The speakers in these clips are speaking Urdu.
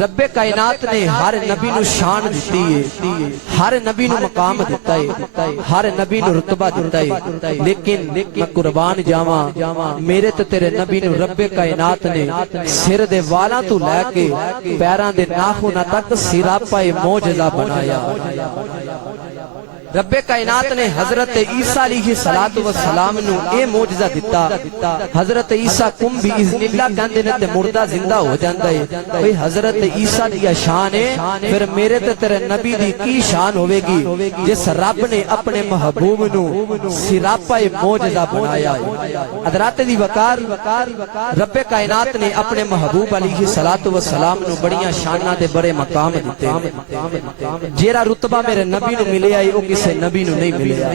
رب کائنات نے ہر نبی نو شان دیتی ہے، ہر نبی نو مقام دیتا ہے، ہر نبی نو رتبہ دیتا ہے، لیکن میں قربان جاواں میرے تے تیرے نبی نو رب کائنات نے سر دے والاں تو لے کے پیراں دے ناخناں تک سراپا معجزہ بنایا۔ رب کائنات نے حضرت عیسیٰ علیہ السلام نو اے معجزہ دیتا۔ حضرت عیسیٰ کم بھی اذن اللہ کہندے نے تے مردہ زندہ ہو جاندا ہے۔ بھئی حضرت عیسیٰ دی شان ہے، پھر میرے تے تیرے نبی دی کی شان ہوے گی جس رب نے اپنے محبوب نو سراپا معجزہ بنایا ہے۔ حضرات دی وقار رب کائنات نے اپنے محبوب علیہ السلام نو بڑیاں شاناں تے بڑے مقام دیتے ہیں۔ جیڑا رتبہ میرے نبی نو ملیا ہے او کسے نبی نو نہیں ملیا۔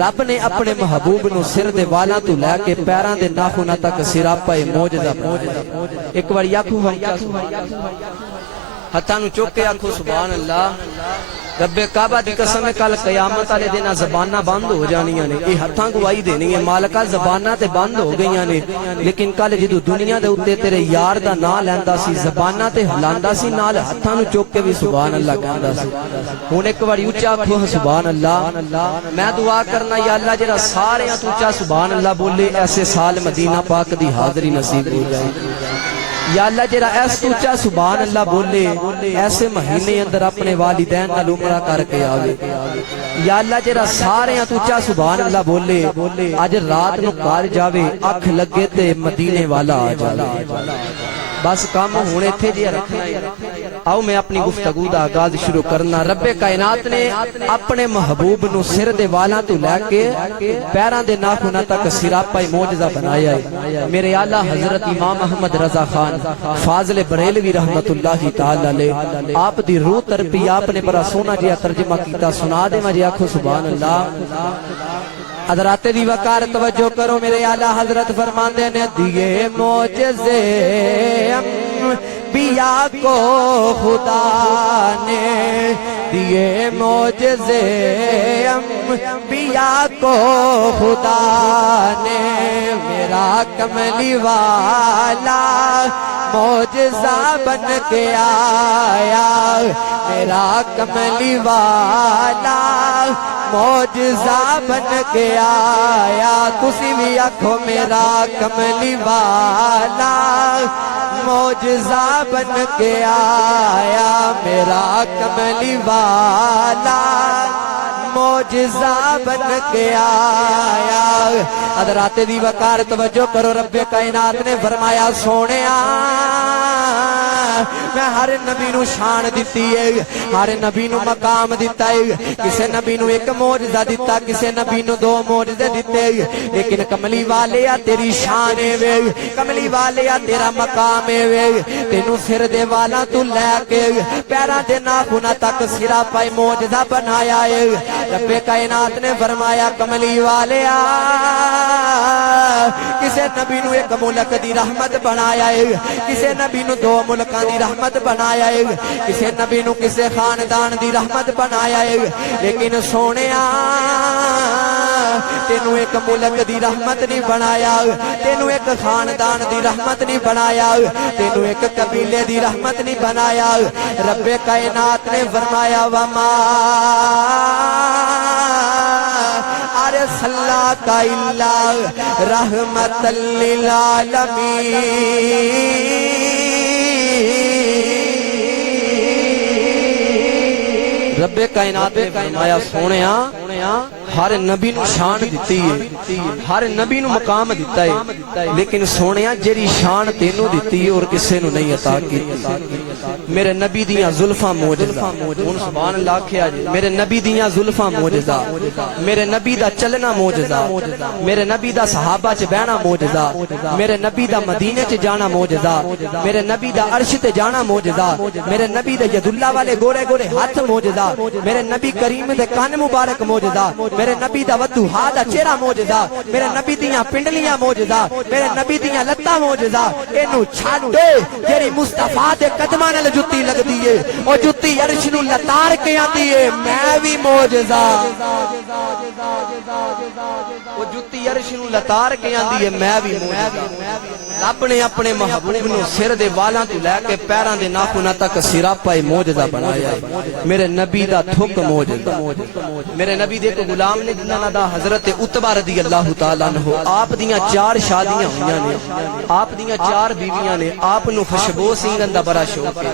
رب نے اپنے محبوب نو سر دے والاں تو لے کے پیراں دے ناخناں تک سراپا معجزہ بنایا۔ ایک واری آکھو ہم ہتھاں نو چوک کے آکھو سبحان اللہ۔ رب کعبہ دی قسم کل قیامت والے دن زباناں بند ہو جانیاں نے، یہ ہتھاں گواہی دینی ہے مالکا زباناں تے بند ہو گئیاں نے، لیکن کل جدوں دنیا دے اوتے تیرے یار دا نام لیندا سی زباناں تے ہلاندا سی نال ہتھاں نو چوک کے بھی سبحان اللہ کہندا سی۔ ہن ایک واری اونچا آکھو سبحان اللہ۔ میں دعا کرنا یا اللہ جڑا سارے تو اونچا سبحان اللہ بولے ایسے سال مدینہ پاک دی حاضری نصیب ہو جائے۔ یا اللہ جڑا ایس اونچا سبحان اللہ بولے ایسے مہینے اندر اپنے والدین نال عمرہ کر کے آوے۔ یا اللہ جڑا سارے تو اونچا سبحان اللہ بولے اج رات نو گھر جاوے اکھ لگے تے مدینے والا آ جاوے۔ بس کام ہن ایتھے جے رکھنا ہے۔ آؤ میں اپنی گفتگو دا آغاز شروع کرنا۔ رب کائنات نے اپنے محبوب نو سر دے والاں تو لے کے پیراں دے ناخناں تک سراپا معجزہ بنایا ہے۔ میرے اعلیٰ حضرت امام احمد رضا خان فاضل بریلوی رحمت اللہ تعالی علیہ آپ دی روح ترپی آپ نے بڑا سونا جہا ترجمہ کیتا، سنا دے مجھے آکھو سبحان اللہ۔ حضرات دی وقار توجہ کرو، میرے اعلیٰ حضرت فرماندے نے دیے معجزے انبیاء کو خدا نے، دیے معجزے انبیاء کو خدا نے، میرا کملی والا معجزہ بن کے آیا، میرا کملی والا معجزہ بن کے آیا۔ تسی بھی آکھو میرا کملی والا معجزہ بن کے آیا، میرا کملی والا معجزہ بن کے آیا۔ حضرات دی وقار توجہ کرو، رب کائنات نے فرمایا سونیا میں ہر نبی نو شان دیتی ہے، ہر نبی نو مقام دیتا ہے، کسے نبی نو ایک معجزہ دیتا، کسے نبی نو دو معجزے دیتے، لیکن کملی والیا تیری شان ہے وے، کملی والیا تیرا مقام ہے وے، تینو سر دے والا تو لے کے پیراں دے ناخناں تک سراپا معجزہ بنایا ہے۔ رب کائنات نے فرمایا کملی والیا کسے نبی نو ایک ملک دی رحمت بنایا ہے، کسے نبی نو دو ملکاں دی رحمت بنایا ہے، کسے نبی نو کسے خاندان دی رحمت بنایا ہے، لیکن سونیا تینو ایک ملک دی رحمت نہیں بنایا، تینو ایک خاندان دی رحمت نہیں بنایا، تینو ایک قبیلے دی رحمت نہیں بنایا۔ رب کائنات نے فرمایا وما ارسلناک الا رحمت للعالمین۔ رب کائنات نے فرمایا سونیا ہر نبی نو شان دیتی ہے، ہر نبی نو مقام دیتا ہے، لیکن سونیا جیڑی شان تینو دیتی ہے اور کسے نو نہیں عطا کی۔ میرے نبی دیاں زلفاں معجزہ، ہن سبحان اللہ کہیا جی، میرے نبی دیاں زلفاں معجزہ، میرے نبی دا چلنا معجزہ، میرے نبی دا صحابہ چ بہنا معجزہ، میرے نبی دا مدینے چ جانا معجزہ، میرے نبی دا عرش تے جانا معجزہ، میرے نبی دا ید اللہ والے گورے گورے ہاتھ معجزہ، میرے نبی کریم دے کان مبارک معجزہ، میرے نبی دا ودوہا دا چہرہ معجزہ، میرے نبی دیاں پنڈلیاں معجزہ، میرے نبی دیاں لتاں معجزہ۔ اینو چھڈ جیڑی مصطفیٰ دے قدماں نال جُتی لگدی ہے، او جُتی عرش نو لتار کے آندی ہے، میں وی معجزہ، او جُتی عرش نو لتار کے آندی ہے، میں وی معجزہ۔ رب نے اپنے محبوب نو سر دے والاں تو لے کے پیراں دے ناخناں تک سراپا معجزہ بنایا ہے میرے نبی دا تھک معجزہ میرے نبی دے کو غلام نے جنہاں دا حضرت عتبہ رضی اللہ تعالیٰ عنہ آپ دیاں 4 شادیاں ہوئیاں نے آپ دیاں 4 بیویاں نے آپ نو خوشبو سینگن دا بڑا شوق ہے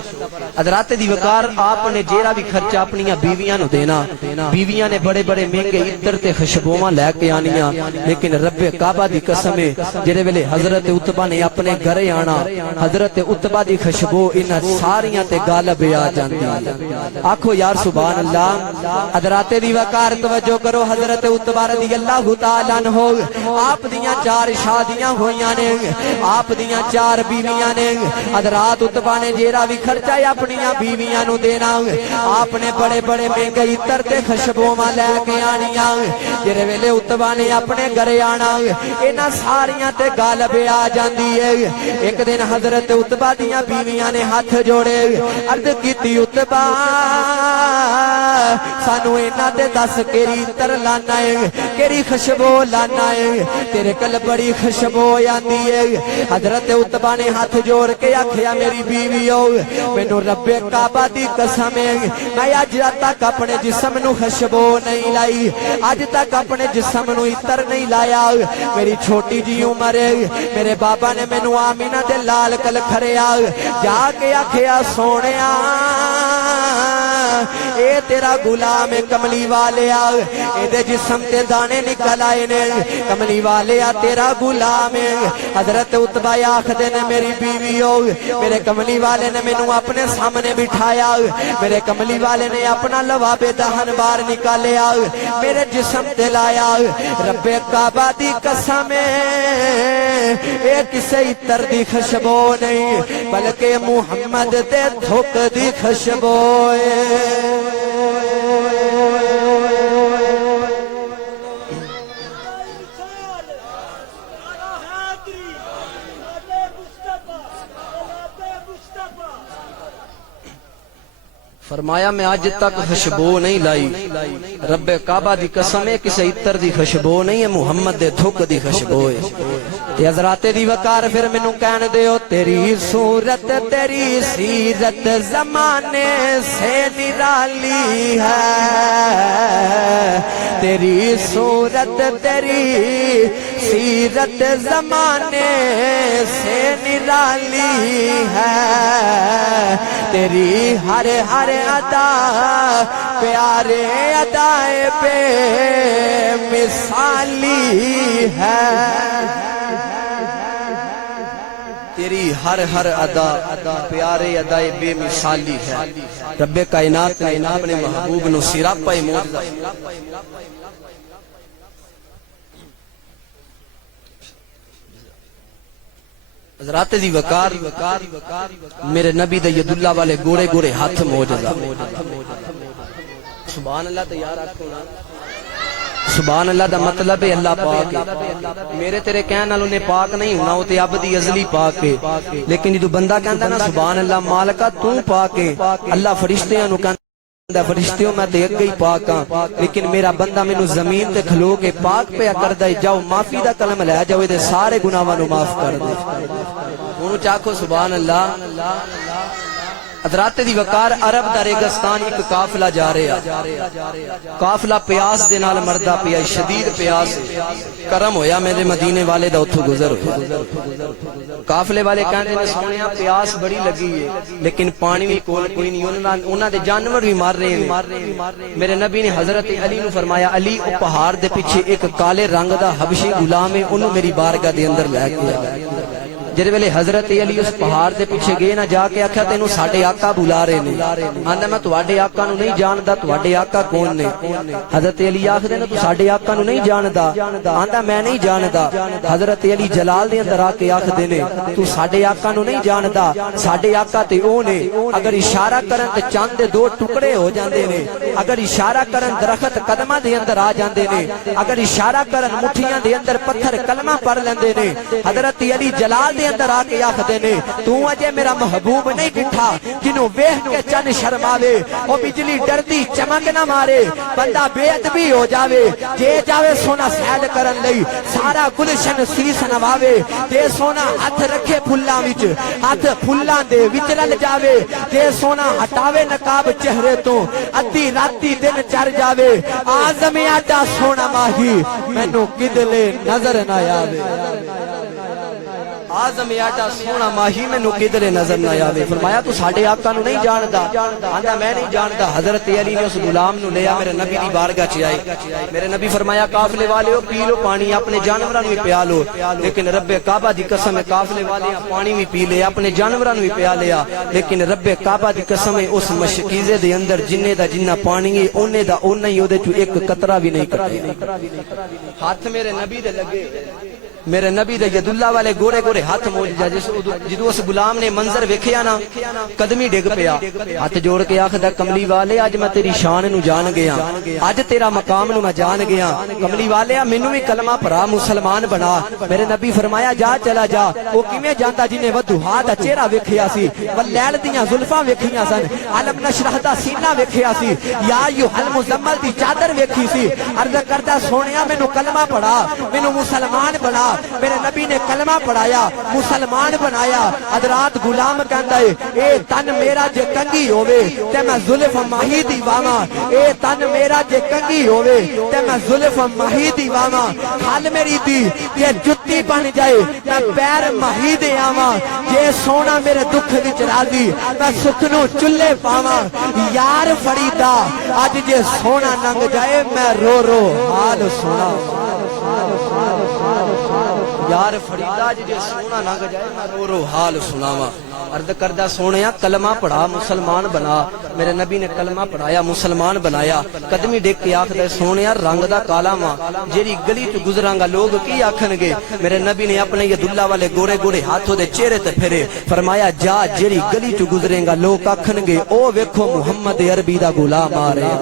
حضرات دی وقار آپ نے جیڑا بھی خرچہ اپنی بیویاں نو دینا بیویاں نے بڑے بڑے مہنگے عطر تے خوشبوواں لے کے آنیاں لیکن رب کعبہ دی قسم ہے جڑے ویلے حضرت عتبہ نے اپنے گھرے آنا حضرت عتبہ دی خوشبو انہاں ساریاں تے غالب آ جاندی آکھو یار سبحان اللہ حضرات دی وقار توجہ کرو حضرت عتبہ رضی اللہ تعالیٰ عنہ آپ دیاں 4 شادیاں ہویاں نے آپ دیاں 4 بیویاں نے حضرات عتبہ نے جیڑا بھی خرچہ اپنی بیویاں نو دینا آپ نے بڑے بڑے مہنگے عطر تے خوشبوواں لے کے آنیاں جڑے ویلے عتبہ نے اپنے گھرے آنا انہاں ساریاں تے غالب آ جاندی ہے ایک دن حضرت عتبہ دیاں بیویاں نے ہاتھ جوڑے عرض کیتی عتبہ سانو انہاں تے دس کیڑی عطر لانا ہے کیڑی خوشبو لانا ہے تیرے کل بڑی خوشبو آندی ہے حضرت عتبہ نے ہاتھ جوڑ کے آکھیا میری بیویو مینوں رب کعبہ دی قسم ہے میں اج تک اپنے جسم نو خوشبو نہیں لائی اج تک اپنے جسم نو عطر نہیں لایا میری چھوٹی جی عمر ہے میرے بابا نے مینوں آمینہ دے لال کل کھریا جا کے آکھیا سونیا اے تیرا غلام کملی والیا اے دے جسم تے دانے نکل آئے نے کملی والیا تیرا غلام ہے حضرت عتبہ آکھدے نے میری بیویو میرے کملی والے نے مینوں اپنے سامنے بٹھایا میرے کملی والے نے اپنا لواب دہن بار نکالیا میرے جسم تے لایا رب کعبہ دی قسم اے کسے عطر دی خوشبو نہیں بلکہ محمد دے تھک دی خوشبو فرمایا میں آج تک خوشبو نہیں لائی رب کعبہ دی قسم ہے کسی عطر دی خوشبو نہیں ہے محمد دے تھک دی خوشبو ہے تے حضرات دی وقار پھر مینوں کہن دیو تیری صورت تیری سیرت زمانے سے نرالی ہے تیری صورت تیری سیرت زمانے سے نرالی ہے تیری ہر ہر ادا پیارے ادائے بے مثالی ہے تیری ہر ہر ادا پیارے ادائے بے مثالی ہے رب کائنات نے اپنے محبوب نو سراپا معجزہ حضرات دی وقار میرے نبی دے ید اللہ والے گوڑے گوڑے ہاتھ معجزہ سبحان اللہ تے یار آکھو نا سبحان اللہ دا مطلب ہے اللہ پاک ہے میرے تیرے کہن نال انہیں پاک نہیں ہونا وہ تے عبدی ازلی پاک ہے لیکن جدوں بندہ کہندا نا سبحان اللہ مالکا تو پاک ہے اللہ فرشتیاں نو کہندا فرشتیوں میں تے اگے ہی پاک ہاں لیکن میرا بندہ مینوں زمین تے کھلو کے پاک پہ کردا ہے جاؤ معافی دا کلم لے جاؤ دے سارے گناہاں نو معاف کر دے ہن چاکو سبحان اللہ حضرات دی وقار عرب دا ریگستان ایک قافلہ جا رہا قافلہ پیاس دے نال مردا پیا شدید پیاس کرم ہویا میرے مدینے والے دا اتھوں گزر ہویا قافلے والے کہندے نے سونیا پیاس بڑی لگی ہے لیکن پانی بھی کوئی نہیں انہاں دے جانور بھی مر رہے ہیں میرے نبی نے حضرت علی نو فرمایا علی او پہاڑ دے پیچھے ایک کالے رنگ دا حبشی غلام ہے انہوں میری بارگاہ دے اندر لے کے جڑے ویلے حضرت علی اس پہاڑ دے پیچھے گئے نہ جا کے آکھیا تینوں ساڈے آقا بلا رہے نے آندا میں تواڈے آقا نو نہیں جاندا تواڈے آقا کون نے حضرت علی آکھدے نے تو ساڈے آقا نو نہیں جاندا آندا میں نہیں جاندا حضرت علی جلال دے اندر آ کے آکھدے نے تو ساڈے آقا نو نہیں جاندا ساڈے آقا تے او نے اگر اشارہ کرن تے چاند دے 2 ٹکڑے ہو جاندے نے اگر اشارہ کرن درخت قدماں دے اندر آ جاندے نے اگر اشارہ کرن مٹھیاں دے اندر پتھر کلمہ پڑھ لیندے نے حضرت علی جلال دے دے اندر آ کے آکھدے نے تو اجے میرا محبوب نہیں ڈٹھا جنوں ویکھ کے چن شرماوے او بجلی ڈردی چمک نہ مارے بندہ بے ادبی ہو جاوے جے جاوے سونا سید کرن لئی سارا گلشن سیس نواوے جے سونا ہاتھ رکھے پھلاں وچ ہاتھ پھلاں دے وچ رل جاوے جے سونا ہٹاوے نقاب چہرے تو ادھی راتی دن چڑھ جاوے آزم آٹا سونا ماہی مینوں کدلے نظر نہ آوے آزم آٹا سونا ماہی مینوں کدلے نظر نہ آوے فرمایا تو ساڈے آقا نو نہیں جاندا آندا میں نہیں جاندا حضرت علی نے اس غلام نو لیا میرے نبی دی بارگاہ چ آئے میرے نبی فرمایا قافلے والےو پی لو پانی اپنے جانوراں نو بھی پیا لو لیکن رب کعبہ دی قسم ہے قافلے والے پانی بھی پی لے اپنے جانوراں نو بھی پیا لیا لیکن رب کعبہ دی قسم ہے اس مشکیزے دے اندر جننے دا جنہ پانی ہے اونے دا اونا ہی اودے چ ایک قطرہ بھی نہیں کٹیا ہاتھ میرے نبی دے لگے میرے نبی دے ید اللہ والے گورے گورے ہاتھ موجا جدو اس غلام نے منظر ویکھیا نا قدمی ڈگ پیا ہاتھ جوڑ کے آکھدا کملی والے اج میں تیری شان نو جان گیا اج تیرا مقام نو میں جان گیا کملی والے مینوں بھی کلمہ پڑھا مسلمان بنا میرے نبی فرمایا جا چلا جا او کیویں جاندا جنے ودھوہا دا چہرہ ویکھیا سی ولیل دیاں زلفاں ویکھیاں سن علم نشرح دا سینہ ویکھیا سی یا ایھا المزمل دی چادر ویکھی سی عرض کردا سونیا مینوں کلمہ پڑھا مینوں مسلمان بنا میرے نبی نے کلمہ پڑھایا مسلمان بنایا حضرات غلام کہندا ہے اے تن میرا جے کنگھی ہووے تے میں زلف ماہی دی واواں اے تن میرا جے کنگھی ہووے تے میں زلف ماہی دی واواں کھل میری دی کہ جُتی بن جائے میں پیر ماہی دے آواں جے سونا میرے دکھ وچ راضی میں سکھ نو چلے پاواں یار فریدا اج جے سونا لنگ جائے میں رو رو حال سنا یار فریدا جے سونا لنگ جائے میں رو رو حال سناواں عرض کردہ سونیا کلمہ پڑھا مسلمان بنا میرے نبی نے کلمہ پڑھایا مسلمان بنایا قدمی ڈیک کے آکھدا سونیا رنگ دا کالا ماں جیڑی گلی تو گزراں گا لوگ کی آکھن گے میرے نبی نے اپنے ید اللہ والے گورے گورے ہاتھوں دے چہرے تے پھرے فرمایا جا جیڑی گلی تو گزرے گا لوگ آکھن گے او ویکھو محمد عربی دا غلام آ رہا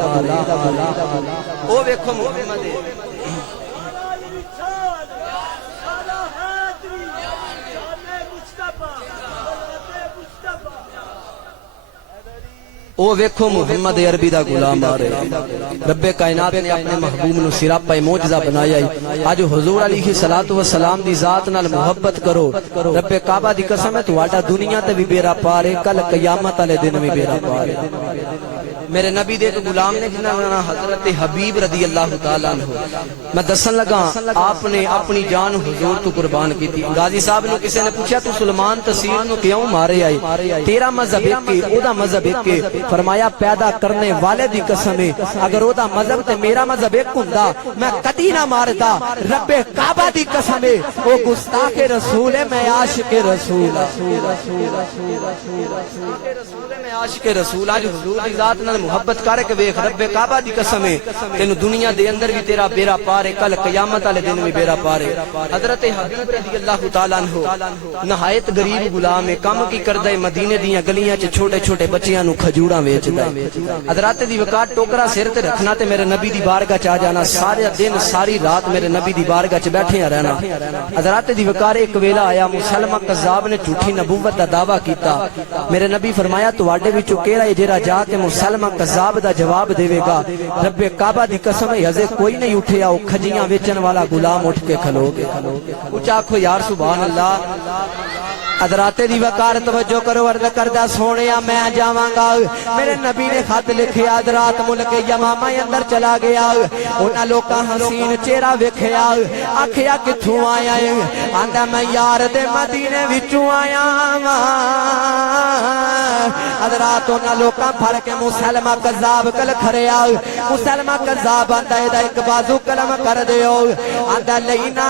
او ویکھو محمد او ویکھو محمد عربی دا غلام آ رہے رب کائنات نے اپنے محبوب نو سراپا معجزہ بنایا ہے اج حضور علیہ الصلوۃ والسلام دی ذات نال محبت کرو رب کعبہ دی قسم ہے تہاڈا دنیا تے بھی بیڑا پار ہے کل قیامت والے دن بھی بیڑا پار ہے میرے نبی دے غلام نے جنہاں دا نام حضرت حبیب رضی اللہ تعالی عنہ میں دسن لگا آپ نے اپنی جان حضور تو قربان کی تھی غازی صاحب نے کسی نے پوچھا تو سلمان تسیر نو کیوں مارے آئے تیرا مذہب ایک ہے او دا مذہب ایک ہے فرمایا پیدا کرنے والے دی قسم ہے اگر او دا مذہب تے میرا مذہب ایک ہوندا میں کدی نہ ماردا رب کعبہ دی قسم ہے او گستاخ رسول ہے میں عاشق رسول عاشق رسول آج حضور دی ذات نال محبت کر کے ویکھ رب کعبہ دی قسم ہے تینو دنیا دے اندر بھی تیرا بیڑا پار ہے کل قیامت والے دن بھی بیڑا پار ہے حضرت حبیب رضی اللہ تعالی عنہ نہایت غریب غلام ہے کام کی کردا ہے مدینے دیاں گلیاں چ چھوٹے چھوٹے بچیاں نو کھجوراں ویچدا ہے حضرات دی وقار ٹوکرا سر تے رکھنا تے میرے نبی دی بارگاہ چ آ جانا سارے دن ساری رات میرے نبی دی بارگاہ چ بیٹھے رہنا حضرات دی وقار ایک ویلا آیا مسلمہ کذاب نے جھوٹی نبوت دا دعویٰ کیتا میرے نبی فرمایا تواڈے وچوں کیڑا ہے جڑا جا کے مسلمہ کذاب دا جواب دے گا رب کعبہ دی قسم ہے ہزے کوئی نہیں اٹھیا او کھجیاں ویچن والا غلام اٹھ کے کھلو گے اونچا آکھو یار سبحان اللہ حضرات دی وقار توجہ کرو عرض کردہ سونیا میں جاواں گا میرے نبی نے خط لکھیا حضرات ملک یمامہ اندر چلا گیا انہاں لوکاں حسین چہرہ ویکھیا آکھیا کتھوں آیا ہے آندا میں یار دے مدینے وچوں آیا وا حضرات انہاں لوکاں پھڑ کے مسلمہ کذاب کل کھریا مسلمہ کذاب آندا اے دا ایک بازو قلم کر دیو آندا لینا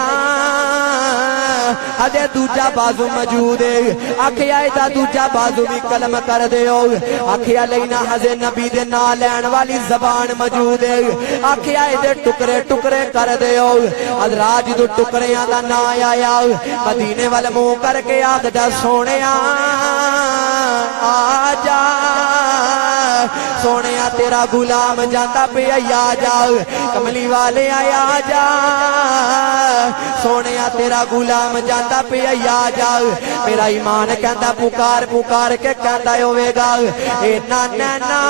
ادے دوجا بازو موجود ہے آکھیا دا دوجا بازو بھی قلم کر دیو آکھیا لینا حضرت نبی دے نام لین والی زبان موجود ہے آکھیا دے ٹکڑے ٹکڑے کر دیو حضرات جدوں ٹکڑیاں دا نام آیا مدینے وال منہ کر کے آکھدا سونیا آ جا سونیا تیرا غلام جاتا پہ آ جا کملی والے آیا جا سونے تیرا غلام جاتا پہ آ جا میرا ایمان کہندا پکار پکار کے کہندا ہوے گا اے نینا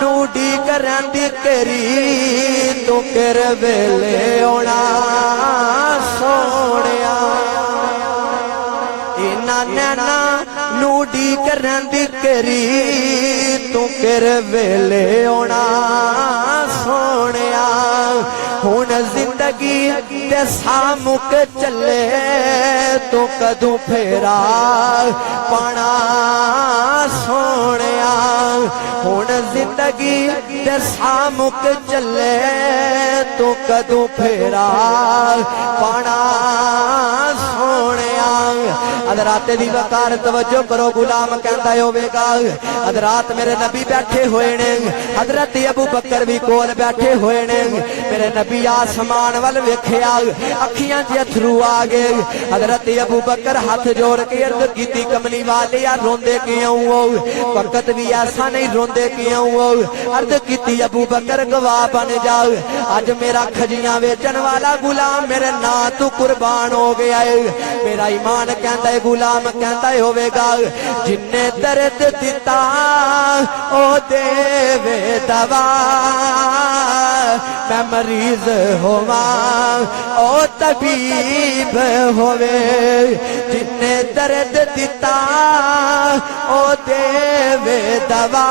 نوڈی کرن دی کری تو کر ویلے ہونا سونیا اے نینا نوڈی کرن دی کری تو کر ویلے ہونا سونیا ہن زندگی دے سامک چلے تو کدوں پھیرا پانا سونیا ہن زندگی دے سامک چلے تو کدوں پھیرا پانا سونیا حضرات دی وقار توجہ کرو غلام کہندا ہوے گا حضرات میرے نبی بیٹھے ہوئے نے حضرت ابو بکر بھی کول بیٹھے ہوئے نے میرے نبی آسمان ول ویکھیا اکھیاں تے اتھرو آ گئے حضرت ابو بکر ہاتھ جوڑ کے عرض کیتی کملی والے روندے کیوں ہو وقت بھی ایسا نہیں روندے کیوں ہو عرض کیتی ابو بکر گواہ بن جا اج میرا کھجیاں ویچن والا غلام میرے نام تو قربان ہو گیا ہے میرا ایمان کہندا ہے غلام کہندا ہوے گا جن نے درد دتا او دے وے دوا میں مریض ہوواں او طبیب ہوے جن نے درد دتا او دے وے دوا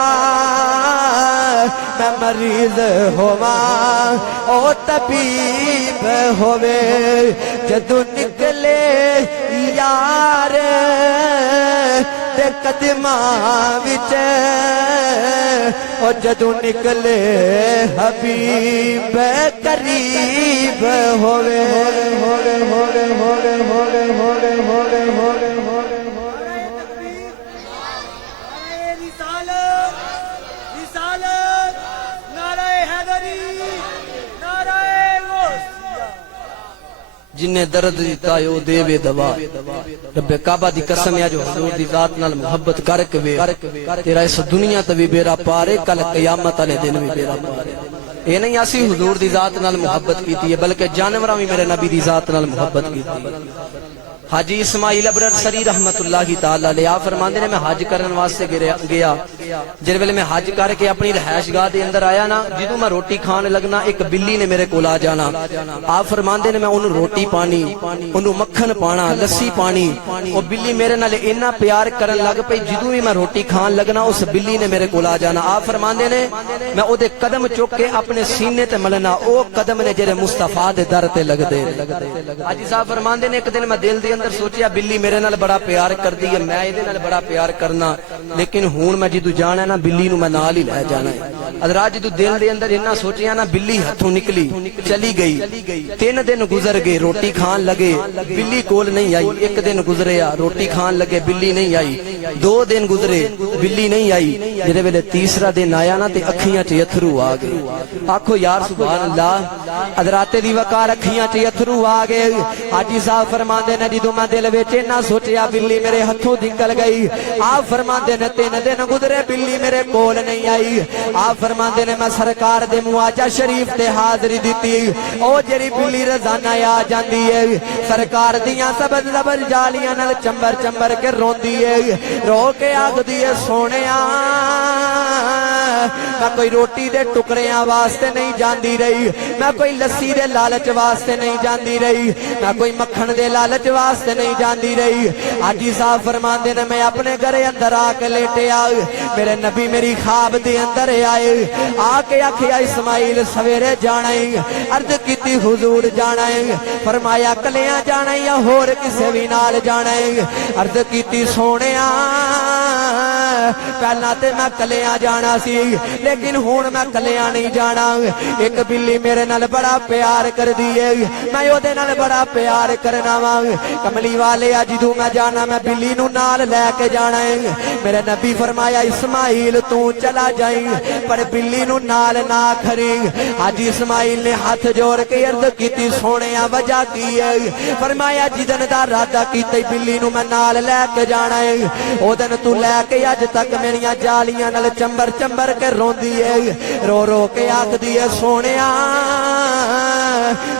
میں مریض ہوواں او طبیب ہوے جدوں نکلے یار تے قدماں وچ او جدوں نکلے حبیب قریب ہوے ہوے ہوے ہوے ہوے ہوے ہوے ہوے جن نے درد دیتا ہے وہ دے وے دوا رب کعبہ دی قسم ہے جو حضور دی ذات نال محبت کر کے وے تیرا اس دنیا تے بھی بیڑا پارے کل قیامت والے دن بھی بیڑا پارے اے نہیں اسی حضور دی ذات نال محبت کیتی ہے بلکہ جانوراں بھی میرے نبی دی ذات نال محبت کیتی ہے حاجی اسماعیل ابرر سری رحمت اللہ تعالی علیہ آپ فرماندے نے میں حج کرن واسطے گیا جس ویلے میں حج کر کے اپنی رہائش گاہ دے اندر آیا نا جدوں میں روٹی کھان لگنا ایک بلی نے میرے کول آ جانا آپ فرماندے نے میں اونوں روٹی پانی اونوں مکھن پانا لسی پانی او بلی میرے نال اتنا پیار کرن لگ پئی جدوں بھی میں روٹی کھان لگنا اس بلی نے میرے کول آ جانا آپ فرماندے نے میں او دے قدم چک کے اپنے سینے تے ملنا او قدم نے جڑے مصطفی دے در تے لگدے حاجی صاحب فرماندے نے ایک دن میں دل دے اندر سوچیا بلی میرے نال بڑا پیار کردی ہے میں ایدے نال بڑا پیار کرنا لیکن ہون میں جدوں جانا ہے نا بلی نو میں نال ہی لے جانا ہے حضرات جدوں دل دے اندر اتنا سوچیا نا بلی ہتھوں نکلی چلی گئی 3 دن گزر گئے روٹی کھان لگے بلی کول نہیں آئی ایک دن گزریا روٹی کھان لگے بلی نہیں آئی 2 دن گزرے بلی نہیں آئی جدے ویلے تیسرا دن آیا نا تے اکھیاں چ اتھرو آ گئے آکھو یار سبحان اللہ حضرات دی وقار اکھیاں چ اتھرو آ گئے حاجی صاحب فرماندے نے جدوں میں دل وچ نہ سوچیا بلی میرے ہتھوں نکل گئی آپ فرماندے نے 3 دن گزرے بلی میرے کول نہیں آئی آپ فرماندے نے میں سرکار دے معاجہ شریف تے حاضری دتی او جڑی بلی روزانہ آ جاندی ہے سرکار دیاں سبز سبز جالیاں نال چمبر چمبر کے روندی ہے رو کے آکھدی ہے سونیا میں کوئی روٹی دے ٹکڑیاں واسطے نہیں جاندی رہی میں کوئی لسی دے لالچ واسطے نہیں جاندی رہی میں کوئی مکھن دے لالچ واسطے نہیں جاندی رہی حاجی صاحب فرماندے نے میں اپنے گھرے اندر آ کے لیٹیا میرے نبی میری خواب دے اندر آئے آ کے آکھیا اسماعیل سویرے جانا ہے عرض کیتی حضور جانا ہے فرمایا کلیاں جانا ہے یا ہور کسے بھی نال جانا ہے عرض کیتی سونیا پہلا تے میں کلیاں جانا سی لیکن ہون میں کلیاں نہیں جانا ایک بلی میرے نال بڑا پیار کر دیئے میں او دے نال بڑا پیار کرنا وا کملی والے جدوں میں جانا میں بلی نو نال لے کے جانا ہے میرے نبی فرمایا اسماعیل تو چلا جائیں پر بلی نو نال نہ کھری حاجی اسماعیل نے ہاتھ جوڑ کے عرض کیتی سونیا وجہ کی ہے فرمایا جدن دا ارادہ کیتے بلی نو میں نال لے کے جانا ہے او دن تو لے کے اج تک میریاں جالیاں نال چمبر چمبر کے روندی ہے رو رو کے آکھدی ہے سونیا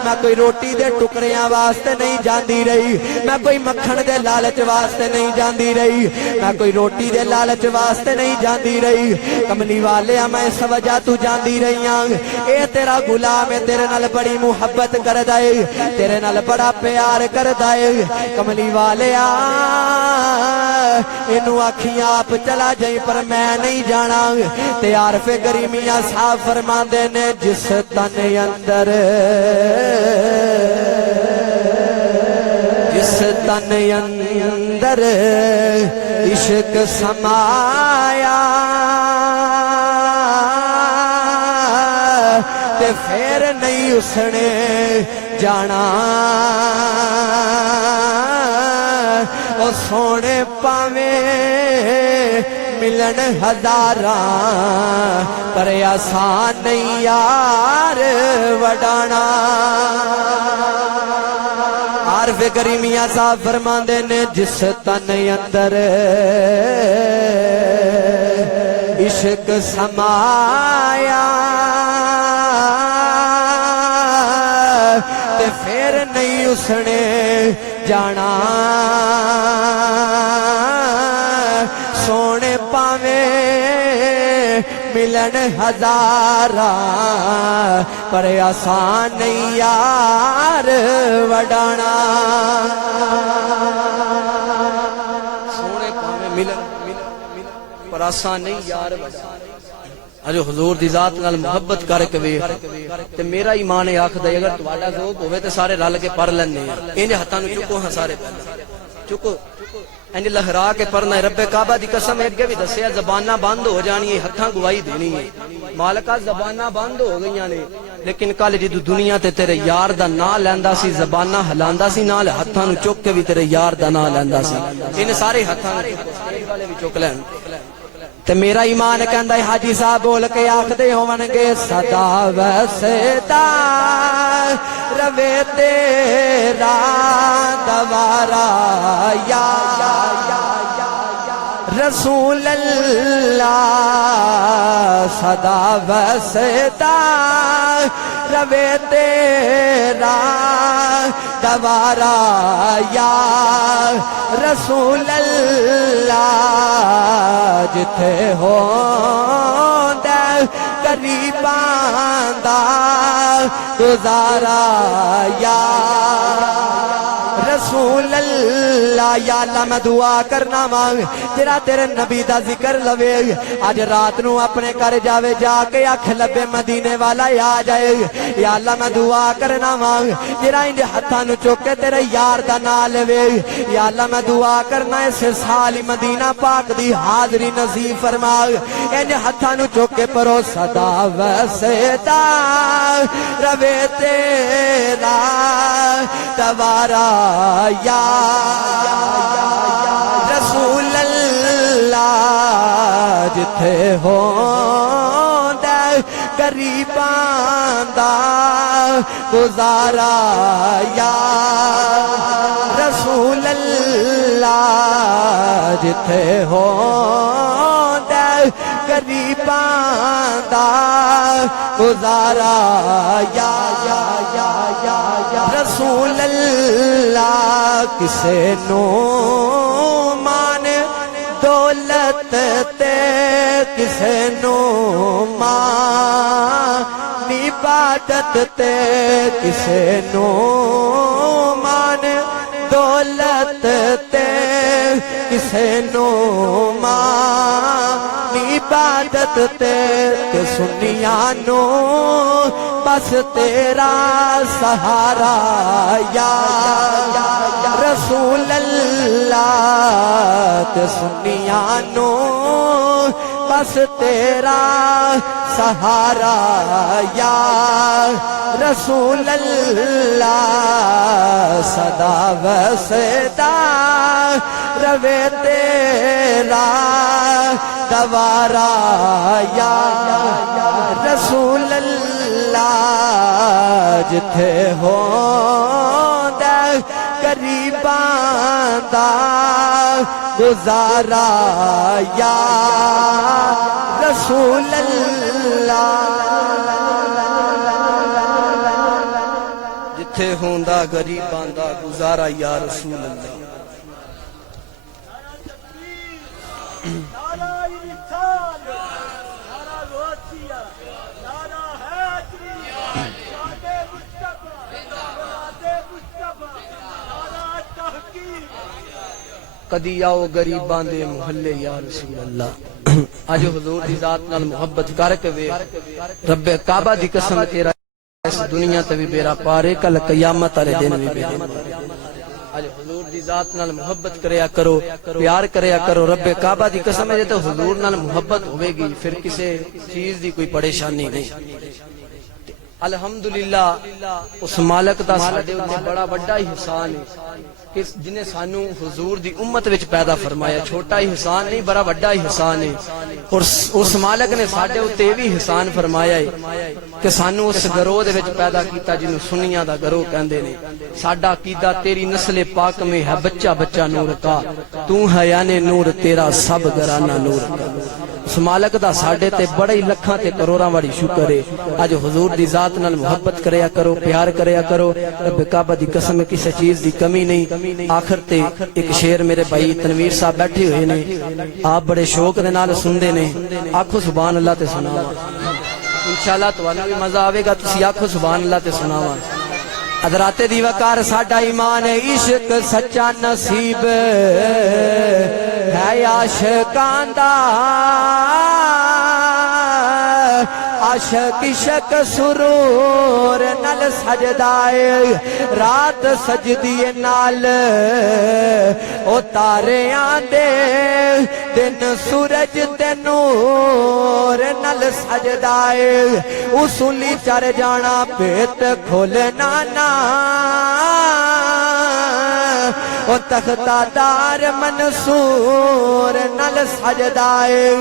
میں کوئی روٹی دے ٹکڑیاں واسطے نہیں جاندی رہی میں کوئی مکھن دے لالچ واسطے نہیں جاندی رہی میں کوئی روٹی دے لالچ واسطے نہیں جاندی رہی کملی والے میں اس وجہ تو جاندی رہی ہاں اے تیرا غلام ہے تیرے نال بڑی محبت کردا ہے تیرے نال بڑا پیار کردا ہے کملی والے اینو آکھیاں آپ چلا جائیں پر میں نہیں جانا تے عارف کریمیاں صاحب فرماندے نے جس تن اندر جس تن اندر عشق سمایا تے پھر نہیں اس نے جانا او سونے پاویں ملن ہزاراں پر آسان نہیں یار وڈانا عارف کریمیاں صاحب فرماندے نے جس تن اندر عشق سمایا تے پھر نہیں اس نے جانا سونے پاویں ملن ہزاراں پر آسان نہیں یار وڈانا سونے پاویں ملن پر آسان نہیں یار وڈانا اجو حضور دی ذات نال محبت کر کے تے میرا ایمان آکھدا اگر تہاڈا ذوق ہوے تے سارے رل کے پڑھ لینے انج ہتھاں نوں چکو ہاں سارے چکو انج لہرا کے پڑھنا ہے رب کعبہ دی قسم اگے بھی دسیا زباناں بند ہو جانی ہے ہتھاں گواہی دینی ہے مالکا زباناں بند ہو گئیاں نے لیکن کل جدوں دنیا تے تیرے یار دا نام لیندا سی زباناں ہلاندا سی نال ہتھاں نوں چک کے بھی تیرے یار دا نام لیندا سی ان سارے ہتھاں نوں والے بھی چک لین تے میرا ایمان کہندا ہے حاجی صاحب بول کے آکھدے ہون گے صدا وسدا روے تیرا دوارا یا رسول اللہ صدا وسدا روے تیرا دوارا یا رسول اللہ جتھے ہوندے قریباں دا گزارا یا رسول اللہ یا اللہ میں دعا کرنا مانگ تیرا تیرے نبی دا ذکر لوے آج رات نو اپنے کر جاوے جا کے اکھ لبے مدینے والا آ جائے یا اللہ میں دعا کرنا مانگ تیرا انج ہتھاں نو چوک کے تیرے یار دا نام لوے یا اللہ میں دعا کرنا اس سال مدینہ پاک دی حاضری نصیب فرما انج ہتھاں نو چوک کے پرو صدا وسدا روے تیرا دوارا یا رسول اللہ جتھے ہوندے قریباں دا گزارا یا رسول اللہ جتھے ہوندے قریباں دا گزارا یا رسول اللہ کسے نو مان دولت تے کسے نو مان عبادت تے کسے نو مان دولت تے کسے نو مان عبادت تے کہ سنیاں نو بس تیرا سہارا یا رسول اللہ تے سنیاں نو بس تیرا سہارا یا رسول اللہ صدا وسدا روے تیرا دوارا یا رسول اللہ جتھے ہوندے قریب غریباں دا گزارا یا رسول اللہ جتھے ہوندا غریباں دا گزارا یا رسول اللہ کدی آؤ غریباں دے محلے یا رسول اللہ اج حضور دی ذات نال محبت کر کے وے رب کعبہ دی قسم تیرا اس دنیا تے بھی بیڑا پارے کل قیامت والے دن بھی بیڑا اج حضور دی ذات نال محبت کریا کرو پیار کریا کرو رب کعبہ دی قسم ہے تے حضور نال محبت ہوے گی پھر کسے چیز دی کوئی پریشانی نہیں الحمدللہ اس مالک دا ساڈے اوتے بڑا بڑا احسان ہے کہ جنہیں سانو حضور دی امت وچ پیدا فرمایا چھوٹا احسان نہیں بڑا بڑا احسان ہے اور اس مالک نے ساڈے اوتے بھی احسان فرمایا ہے کہ سانو اس گروہ دے وچ پیدا کیتا جنوں سنیاں دا گروہ کہندے نے ساڈا عقیدہ تیری نسل پاک میں ہے بچہ بچہ نور کا تو ہے یعنی نور تیرا سب گھرانہ نور کا اس مالک دا ساڈے تے بڑے لکھاں تے کروڑاں والی شکر ہے اج حضور دی ذات نال محبت کریا کرو پیار کریا کرو رب کعبہ دی قسم کسی چیز دی کمی نہیں آخر تے ایک شعر میرے بھائی تنویر صاحب بیٹھے ہوئے نے آپ بڑے شوق دے نال سندے نے آکھو سبحان اللہ تے سناواں انشاءاللہ تانوں بھی مزہ آوے گا تسی آکھو سبحان اللہ تے سناواں حضرات دی وقار ساڈا ایمان ہے عشق سچا نصیب ہے عاشقاں دا عاشق عشق سرور نل سجدائے رات سجدی نال او تارے آندے دن سورج تے نور نل سجدائے اصولی چر جانا پیت کھولنا نا او تختہ دار منصور نل سجدائے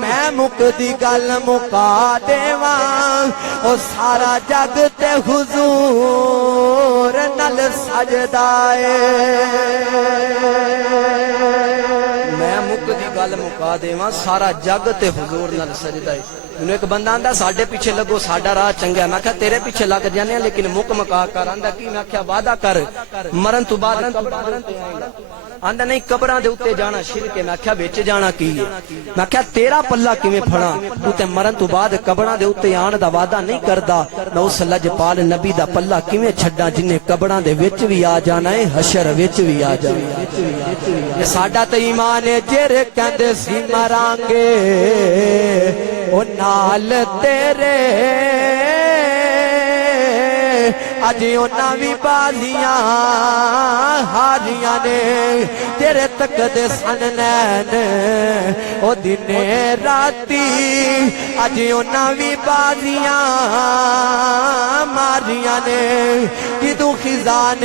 میں مکدی گل مکا دیواں او سارا جگ تے حضور نل سجدائے میں مکدی گل مکا دیواں سارا جگ تے حضور نل سجدائے انہوں ایک بندہ آندا ساڈے پیچھے لگو ساڈا راہ چنگا میں کہا تیرے پیچھے لگ جانے ہیں لیکن مک مکا کر آندا کی میں کہا وعدہ کر مرن تو بعد آندا نہیں قبراں دے اوتے جانا شرک ہے میں کہا وچ جانا کی ہے میں کہا تیرا پلہ کیویں پھڑاں تو تے مرن تو بعد قبراں دے اوتے آن دا وعدہ نہیں کردا میں اس لجپال نبی دا پلہ کیویں چھڈاں جنہیں قبراں دے وچ وی آ جانا ہے حشر وچ وی آ جانا ہے ساڈا تے ایمان ہے جڑے کہندے سی مراں گے او نال تیرے اج انہاں وی بازیاں ہاریاں نے تیرے تک دے سن نین او دنے راتی اج انہاں وی بازیاں ماریاں نے کدوں خزان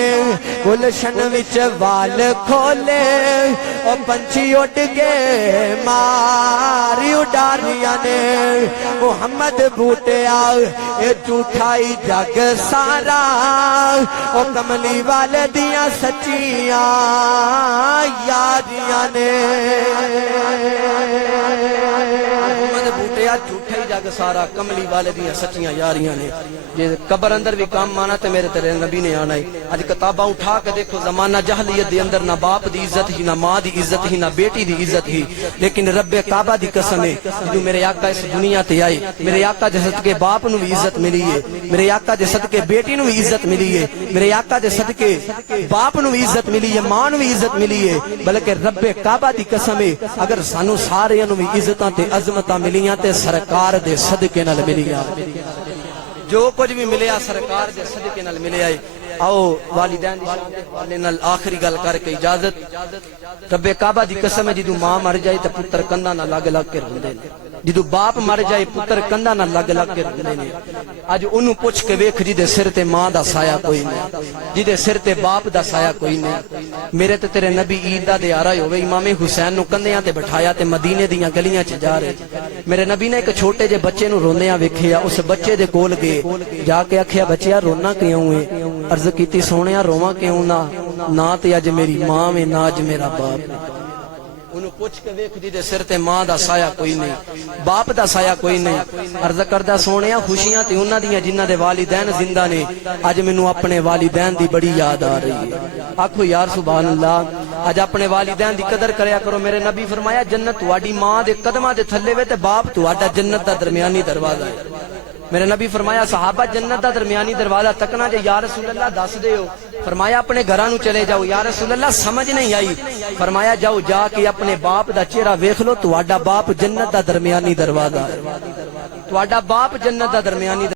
گلشن وچ وال کھولے او پنچھی اڑ کے ماری اڈاریاں نے محمد بوٹیا اے جھوٹائی جگ سارا او کملی والے دیاں سچیاں یاریاں نے محمد بوٹیا جھوٹائی جگ سارا کملی والے دیاں سچیاں یاریاں نے جے قبر اندر بھی کام مانا تے میرے تیرے نبی نے آنا ہے اج کتاباں اٹھا کے دیکھو زمانہ جہلیت دے اندر نہ باپ دی عزت ہی نہ ماں دی عزت ہی نہ بیٹی دی عزت ہی لیکن رب کعبہ دی قسم ہے جو میرے آقا اس دنیا تے آئے میرے آقا دے صدقے باپ نو بھی عزت ملی ہے میرے آقا دے صدقے بیٹی نو بھی عزت ملی ہے میرے آقا دے صدقے باپ نو بھی عزت ملی ہے ماں نو بھی عزت ملی ہے بلکہ رب کعبہ دی قسم ہے اگر سانو سارے نو بھی عزتاں تے عظمتاں ملیاں تے سرکار دے صدقے نال ملیاں جو کچھ بھی ملیا سرکار دے صدقے نال ملیا ہے آؤ والدین دی شان دے حوالے نال آخری گل کر کے اجازت رب کعبہ دی قسم ہے جدوں ماں مر جائے تے پتر کندھاں نال لگ لگ کے روندے نے جدوں باپ مر جائے پتر کندھاں نال لگ لگ کے روندے نے اج اونوں پوچھ کے ویکھ جدے سر تے ماں دا سایہ کوئی نہیں جدے سر تے باپ دا سایہ کوئی نہیں میرے تے تیرے نبی عید دا دیارہ ہوے امام حسین نو کندھیاں تے بٹھایا تے مدینے دیاں گلیاں چ جا رہے میرے نبی نے ایک چھوٹے جے بچے نو روندیاں ویکھیا اس بچے دے کول گئے جا کے آکھیا بچیا رونا کیوں ہے عرض کیتی سونیا رواں کیوں نہ نہ تے اج میری ماں میں نہ اج میرا باپ ہے۔ انہوں پوچھ کے ویکھ جی دے سر تے ماں دا سایہ کوئی نہیں، باپ دا سایہ کوئی نہیں۔ عرض کردہ سونیا خوشیاں تے انہاں دیاں جنہاں دے والدین زندہ نے، اج مینوں اپنے والدین دی بڑی یاد آ رہی ہے۔ آکھو یار سبحان اللہ، اج اپنے والدین دی قدر کریا کرو۔ میرے نبی فرمایا جنت تہاڈی ماں دے قدماں دے تھلے وے تے باپ تہاڈا جنت دا درمیانی دروازہ ہے۔ میرے نبی فرمایا صحابہ جنت دا درمیانی دروازہ تکنا جے یا رسول اللہ دس دے ہو۔ فرمایا اپنے گھراں نو چلے جاؤ۔ یا رسول اللہ سمجھ نہیں آئی۔ فرمایا جاؤ جا کے اپنے باپ دا چہرہ ویکھ لو، تہاڈا باپ جنت دا درمیانی دروازہ ہے، تہاڈا باپ جنت دا درمیانی